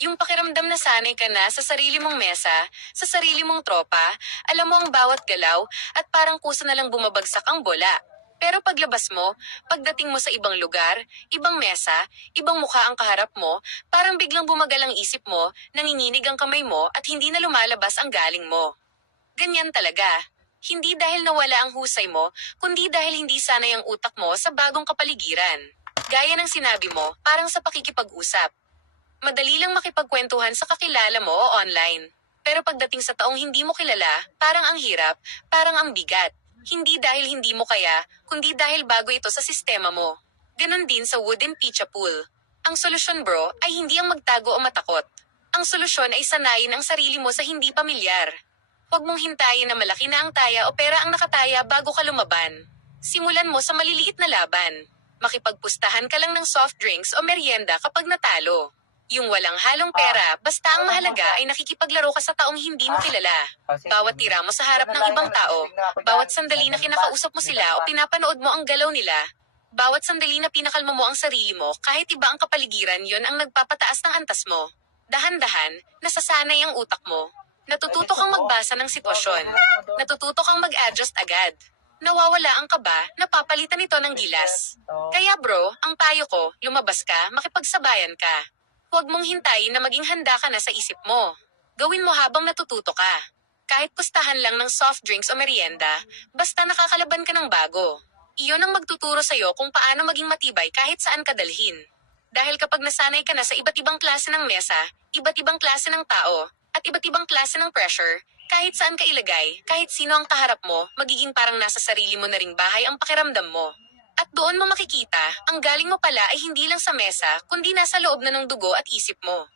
Yung pakiramdam na sanay ka na sa sarili mong mesa, sa sarili mong tropa, alam mo ang bawat galaw, at parang kusa na lang bumabagsak ang bola. Pero paglabas mo, pagdating mo sa ibang lugar, ibang mesa, ibang mukha ang kaharap mo, parang biglang bumagal ang isip mo, nanginginig ang kamay mo at hindi na lumalabas ang galing mo. Ganyan talaga. Hindi dahil nawala ang husay mo, kundi dahil hindi sanay ang utak mo sa bagong kapaligiran. Gaya ng sinabi mo, parang sa pakikipag-usap. Madali lang makipagkwentuhan sa kakilala mo o online. Pero pagdating sa taong hindi mo kilala, parang ang hirap, parang ang bigat. Hindi dahil hindi mo kaya, kundi dahil bago ito sa sistema mo. Ganon din sa wooden pizza pool. Ang solusyon bro ay hindi ang magtago o matakot. Ang solusyon ay sanayin ang sarili mo sa hindi pamilyar. Huwag mong hintayin na malaki na ang taya o pera ang nakataya bago ka lumaban. Simulan mo sa maliliit na laban. Makipagpustahan ka lang ng soft drinks o merienda kapag natalo. Yung walang halong pera, basta ang mahalaga ay nakikipaglaro ka sa taong hindi mo kilala. Bawat tira mo sa harap ng ibang tao, bawat sandali na kinakausap mo sila o pinapanood mo ang galaw nila, bawat sandali na pinakalma mo ang sarili mo kahit iba ang kapaligiran, yon ang nagpapataas ng antas mo. Dahan-dahan, nasasanay ang utak mo. Natututo kang magbasa ng sitwasyon. Natututo kang mag-adjust agad. Nawawala ang kaba, napapalitan ito ng gilas. Kaya bro, ang payo ko, lumabas ka, makipagsabayan ka. Huwag mong hintayin na maging handa ka na sa isip mo. Gawin mo habang natututo ka. Kahit pustahan lang ng soft drinks o merienda, basta nakakalaban ka ng bago. Iyon ang magtuturo sa'yo kung paano maging matibay kahit saan ka dalhin. Dahil kapag nasanay ka na sa iba't ibang klase ng mesa, iba't ibang klase ng tao, at iba't ibang klase ng pressure, kahit saan ka ilagay, kahit sino ang kaharap mo, magiging parang nasa sarili mo na ring bahay ang pakiramdam mo. At doon mo makikita, ang galing mo pala ay hindi lang sa mesa, kundi nasa loob na ng dugo at isip mo.